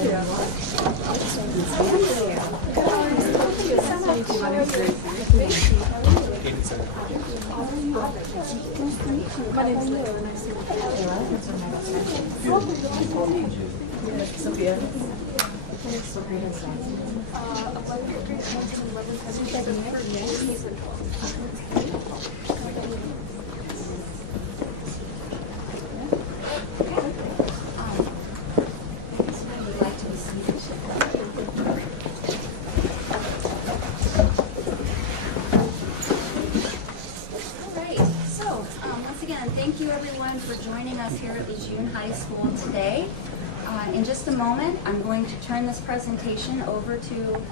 My name's Lejeune. Sophia. Thank you everyone for joining us here at Lejeune High School today. In just a moment, I'm going to turn this presentation over to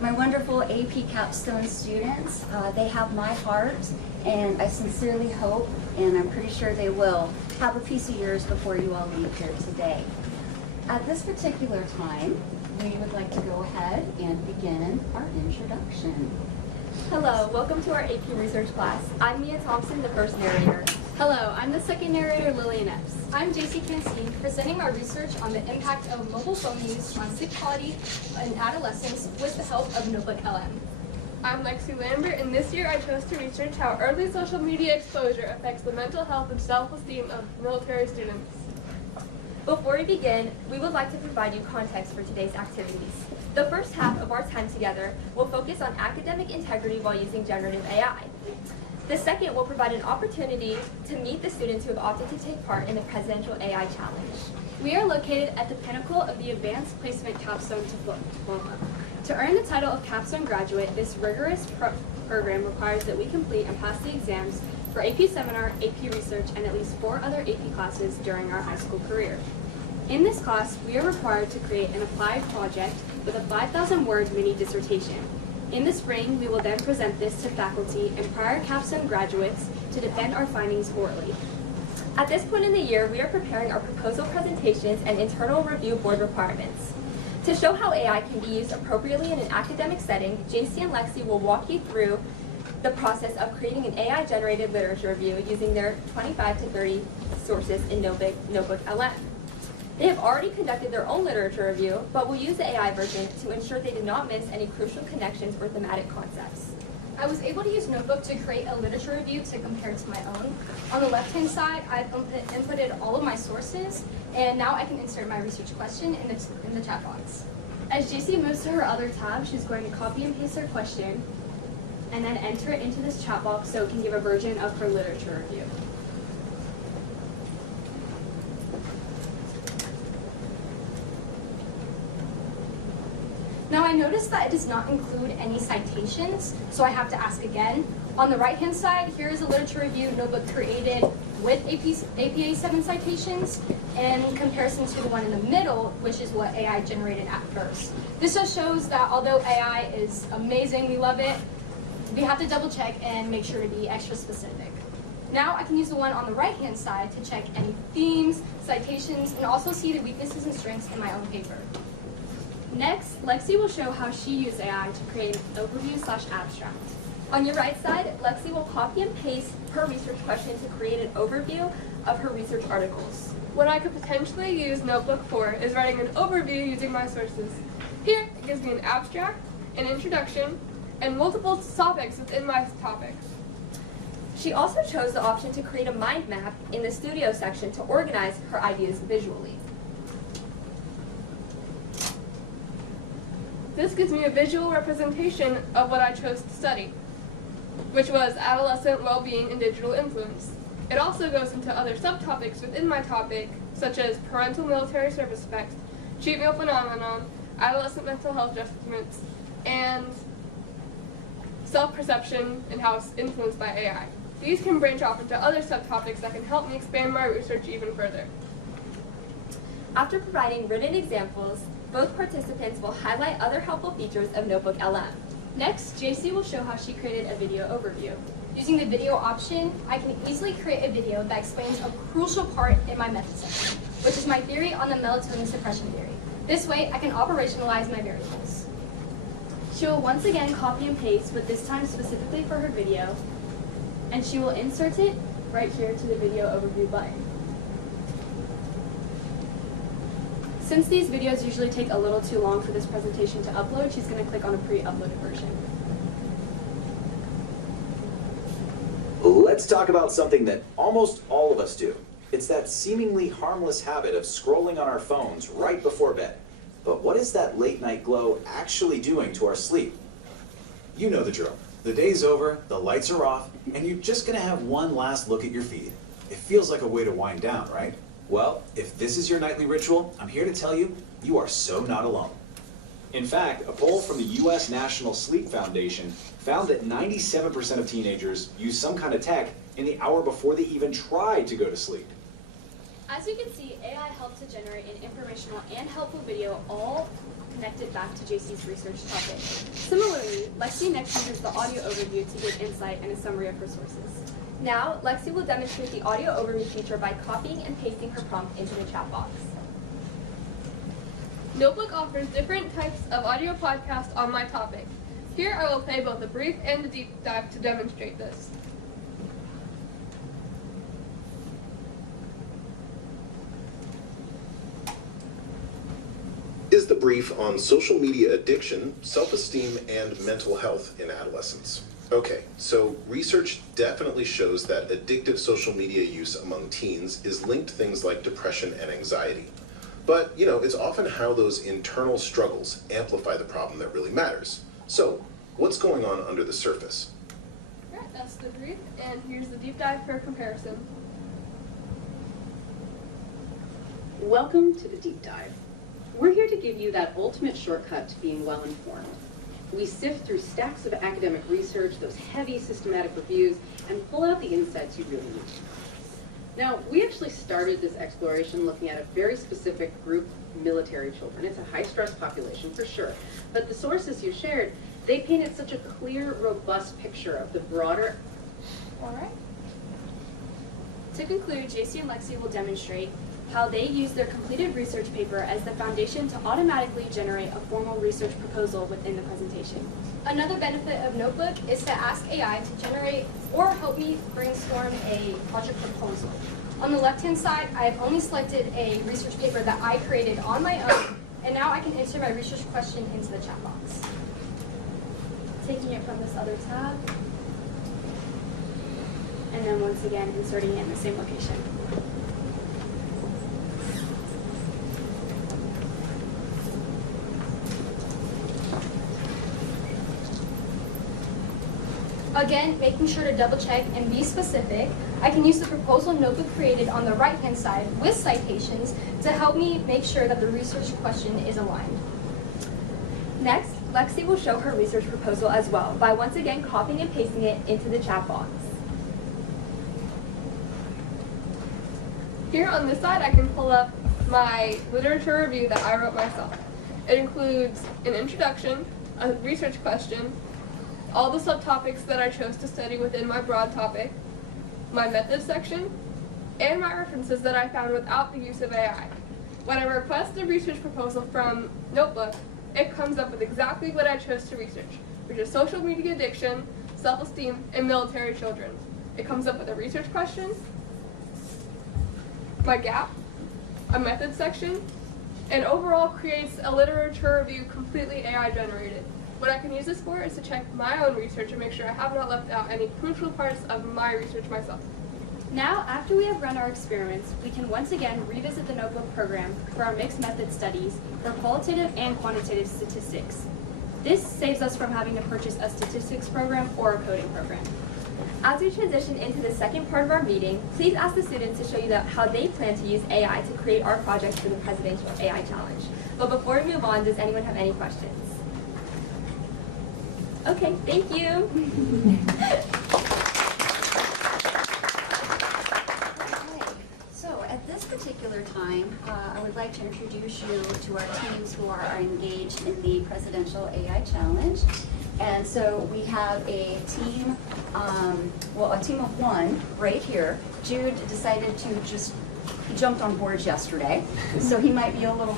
my wonderful AP Capstone students. They have my heart, and I sincerely hope, and I'm pretty sure they will, have a piece of yours before you all leave here today. At this particular time, we would like to go ahead and begin our introduction. Hello, welcome to our AP Research class. I'm Mia Thompson, the first narrator. Hello, I'm the second narrator, Lillian Epps. I'm JC Cancine, presenting our research on the impact of mobile phone use on sleep quality in adolescents with the help of Notebook LM. I'm Lexi Lambert, and this year I chose to research how early social media exposure affects the mental health and self-esteem of military students. Before we begin, we would like to provide you context for today's activities. The first half of our time together will focus on academic integrity while using generative AI. The second will provide an opportunity to meet the students who have opted to take part in the Presidential AI Challenge. We are located at the pinnacle of the Advanced Placement Capstone Diploma. To earn the title of Capstone Graduate, this rigorous program requires that we complete and pass the exams for AP Seminar, AP Research, and at least 4 other AP classes during our high school career. In this class, we are required to create an applied project with a 5,000-word mini dissertation. In the spring, we will then present this to faculty and prior capstone graduates to defend our findings orally. At this point in the year, we are preparing our proposal presentations and internal review board requirements. To show how AI can be used appropriately in an academic setting, JC and Lexi will walk you through the process of creating an AI-generated literature review using their 25 to 30 sources in Notebook LM. They have already conducted their own literature review, but will use the AI version to ensure they did not miss any crucial connections or thematic concepts. I was able to use Notebook to create a literature review to compare to my own. On the left-hand side, I've inputted all of my sources, and now I can insert my research question in the chat box. As JC moves to her other tab, she's going to copy and paste her question and then enter it into this chat box so it can give a version of her literature review. Now I noticed that it does not include any citations, so I have to ask again. On the right-hand side, here is a literature review Notebook created with APA 7 citations in comparison to the one in the middle, which is what AI generated at first. This just shows that although AI is amazing, we love it, we have to double check and make sure to be extra specific. Now I can use the one on the right-hand side to check any themes, citations, and also see the weaknesses and strengths in my own paper. Next, Lexi will show how she used AI to create an overview/abstract. On your right side, Lexi will copy and paste her research question to create an overview of her research articles. What I could potentially use Notebook for is writing an overview using my sources. Here, it gives me an abstract, an introduction, and multiple topics within my topics. She also chose the option to create a mind map in the studio section to organize her ideas visually. This gives me a visual representation of what I chose to study, which was adolescent well-being and digital influence. It also goes into other subtopics within my topic, such as parental military service effect, cheat meal phenomenon, adolescent mental health adjustments, and self-perception and how it's influenced by AI. These can branch off into other subtopics that can help me expand my research even further. After providing written examples, both participants will highlight other helpful features of Notebook LM. Next, JC will show how she created a video overview. Using the video option, I can easily create a video that explains a crucial part in my method section, which is my theory on the melatonin suppression theory. This way, I can operationalize my variables. She will once again copy and paste, but this time specifically for her video, and she will insert it right here to the video overview button. Since these videos usually take a little too long for this presentation to upload, she's going to click on a pre-uploaded version. Let's talk about something that almost all of us do. It's that seemingly harmless habit of scrolling on our phones right before bed. But what is that late night glow actually doing to our sleep? You know the drill. The day's over, the lights are off, and you're just gonna have one last look at your feed. It feels like a way to wind down, right? Well, if this is your nightly ritual, I'm here to tell you, you are so not alone. In fact, a poll from the U.S. National Sleep Foundation found that 97% of teenagers use some kind of tech in the hour before they even try to go to sleep. As you can see, AI helped to generate an informational and helpful video, all connected back to JC's research topic. Similarly, Lexi next uses the audio overview to give insight and a summary of her sources. Now, Lexi will demonstrate the audio overview feature by copying and pasting her prompt into the chat box. Notebook offers different types of audio podcasts on my topic. Here I will play both a brief and a deep dive to demonstrate this. Is the brief on social media addiction, self-esteem, and mental health in adolescence. Okay, so research definitely shows that addictive social media use among teens is linked to things like depression and anxiety. But, it's often how those internal struggles amplify the problem that really matters. So, what's going on under the surface? Alright, that's the brief, and here's the deep dive for comparison. Welcome to the deep dive. We're here to give you that ultimate shortcut to being well informed. We sift through stacks of academic research, those heavy systematic reviews, and pull out the insights you really need. Now, we actually started this exploration looking at a very specific group, military children. It's a high-stress population for sure, but the sources you shared, they painted such a clear, robust picture of the broader. All right. To conclude, JC and Lexi will demonstrate how they use their completed research paper as the foundation to automatically generate a formal research proposal within the presentation. Another benefit of Notebook is to ask AI to generate or help me brainstorm a project proposal. On the left-hand side, I have only selected a research paper that I created on my own, and now I can enter my research question into the chat box. Taking it from this other tab, and then once again inserting it in the same location. Again, making sure to double check and be specific, I can use the proposal notebook created on the right-hand side with citations to help me make sure that the research question is aligned. Next, Lexi will show her research proposal as well by once again copying and pasting it into the chat box. Here on this side, I can pull up my literature review that I wrote myself. It includes an introduction, a research question, all the subtopics that I chose to study within my broad topic, my methods section, and my references that I found without the use of AI. When I request a research proposal from Notebook, it comes up with exactly what I chose to research, which is social media addiction, self-esteem, and military children. It comes up with a research question, my gap, a methods section, and overall creates a literature review completely AI generated. What I can use this for is to check my own research and make sure I have not left out any crucial parts of my research myself. Now, after we have run our experiments, we can once again revisit the Notebook program for our mixed method studies for qualitative and quantitative statistics. This saves us from having to purchase a statistics program or a coding program. As we transition into the second part of our meeting, please ask the students to show you how they plan to use AI to create our projects for the Presidential AI Challenge. But before we move on, does anyone have any questions? Okay, thank you. So at this particular time, I would like to introduce you to our teams who are engaged in the Presidential AI Challenge. And so we have a team, a team of one right here. Jude decided to he jumped on board yesterday, so he might be a little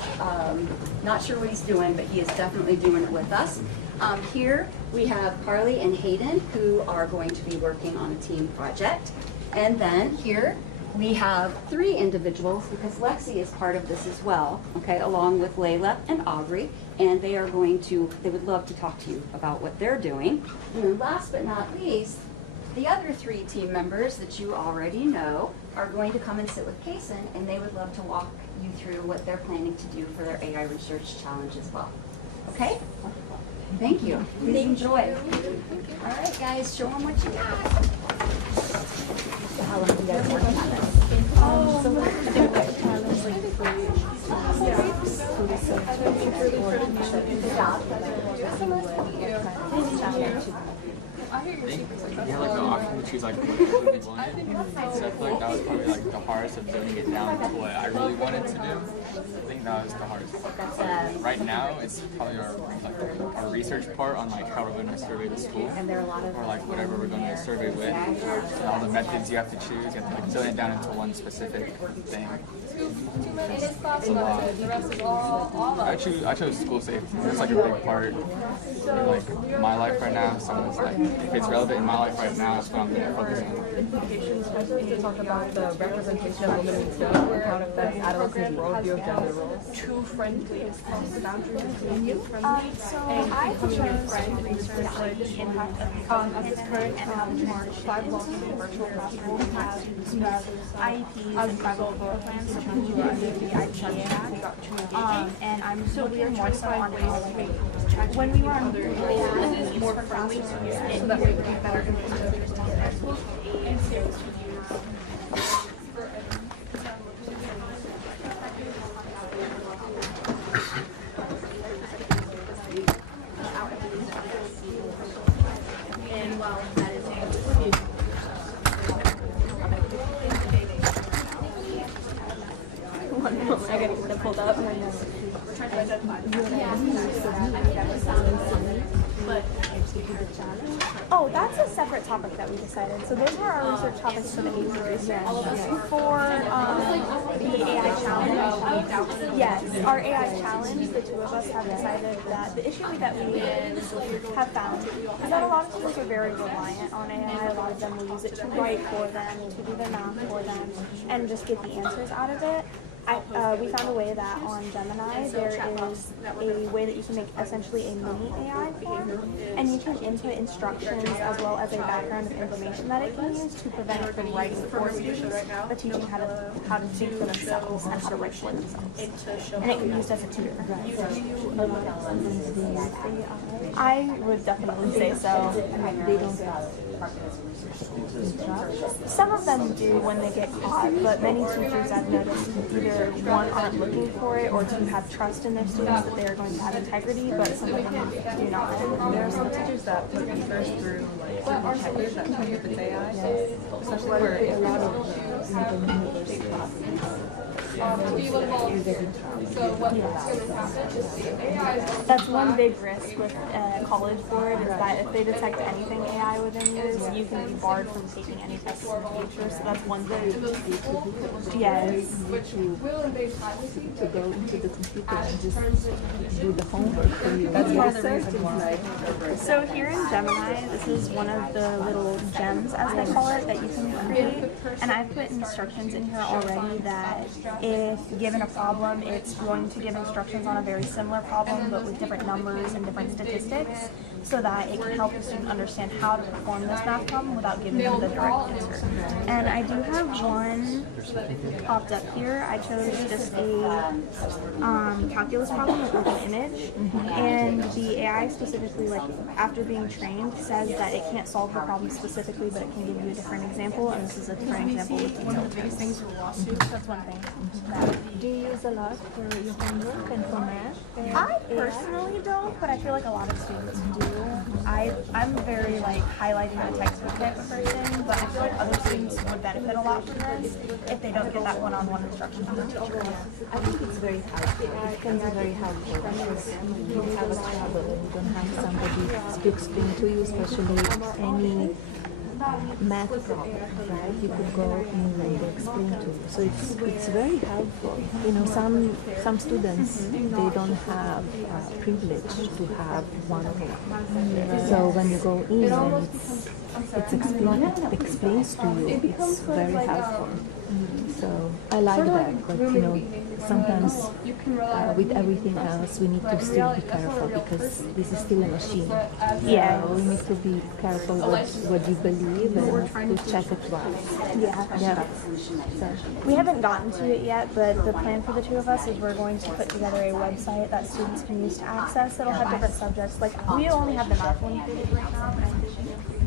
not sure what he's doing, but he is definitely doing it with us. Here we have Carly and Hayden, who are going to be working on a team project. And then here we have 3 individuals, because Lexi is part of this as well, okay, along with Layla and Aubrey, and they would love to talk to you about what they're doing. And then last but not least, the other 3 team members that you already know are going to come and sit with Kason, and they would love to walk you through what they're planning to do for their AI Research Challenge as well. Okay? Thank you. Please enjoy. All right, guys, show them what you got. So how long have you guys working on this? I hear your secrets. You have like the option to choose like what you really wanted. So I feel like that was probably like the hardest of zoning it down to what I really wanted to do. I think that was the hardest part. Like, right now, it's probably our research part on like how we're going to survey the school, or like whatever we're going to survey with, and all the methods you have to choose. You have to like zone it down into one specific thing. It's a lot. The rest is all I chose school safety. That's like a big part in like my life right now. So it's like if it's relevant in my life right now, it's what I'm going to focus on. Implications to talk about the representation of women in STEM and how it affects adolescents' worldview of gender roles. too friendly as cross the boundaries between you. So I chose to research the impact of this current March 5 welcoming virtual classroom has IEPs and Bible programs to do the IPA Act. And I'm looking more so on how when we were on the it was more friendly to use it so that we could better understand our schools and students. And while that is I gotta get it pulled up. we're trying to identify Oh, that's a separate topic that we decided. So those were our research topics for the AP research. For the AI challenge, yes, our AI challenge, the 2 of us have decided that the issue that we have found is that a lot of students are very reliant on AI. A lot of them will use it to write for them, to do their math for them, and just get the answers out of it. We found a way that on Gemini there is a way that you can make essentially a mini AI form, and you can input instructions as well as a background of information that it can use to prevent it from writing for students, but teaching how to think for themselves and how to write for themselves. And it can be used as a tutor. I would definitely say so. Some of them do when they get caught, but many teachers I've noticed either 1 aren't looking for it, or 2 have trust in their students that they are going to have integrity, but some of them do not. There are some teachers that put teachers through like certain checkers that tell you if it's AI, especially where a lot of to be able to follow here. So what's going to happen is the AI is That's one big risk with College Board, is that if they detect anything AI within you can be barred from taking any tests in the future. So that's one thing. Yes. which will invade privacy to go into the computer and just do the homework for you. That's one of the reasons why. So here in Gemini, this is one of the little gems, as they call it, that you can create. And I've put instructions in here already that if given a problem, it's going to give instructions on a very similar problem, but with different numbers and different statistics, so that it can help the student understand how to perform this math problem without giving them the direct answer. And I do have one popped up here. I chose just a calculus problem with an image, and the AI specifically, like after being trained, says that it can't solve the problem specifically, but it can give you a different example, and this is a different example with one of the biggest things for lawsuits. That's one thing. Do you use a lot for your homework and for math? I personally don't, but I feel like a lot of students do. I'm very like highlighting the textbook type of person, but I feel like other students would benefit a lot from this if they don't get that one-on-one instruction from the teacher. I think it's very helpful. It can be very helpful because you don't have a trouble and you don't have somebody to explain to you, especially any math problem, right? You could go in and explain to you. So it's very helpful. You know, some students, they don't have privilege to have one-on-one. So when you go in and it explains to you, it's very helpful. So I like that, but you know, sometimes with everything else, we need to still be careful because this is still a machine. Yeah. So we need to be careful what you believe and to check it twice. Yeah. So, We haven't gotten to it yet, but the plan for the two of us is we're going to put together a website that students can use to access. It'll have different subjects. Like we only have the math one included right now, but I'm visioning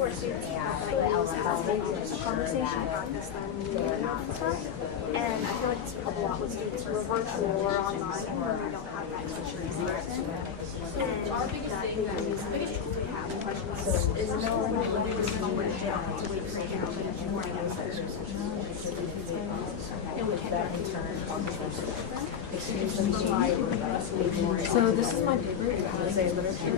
for students to have a conversation practice them and stuff. And I feel like it's a lot with students who are virtual or online or who don't have that teacher in person. And our biggest thing that is the biggest tool we have in questions is knowing when they just know where to have to wait for it out in the morning and we can in turn So this is my paper. It has a literature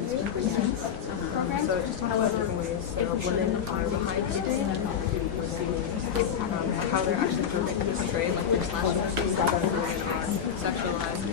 program. So it just talks about different ways women are behind history, how they're actually portrayed, like their slashes, women are sexualized.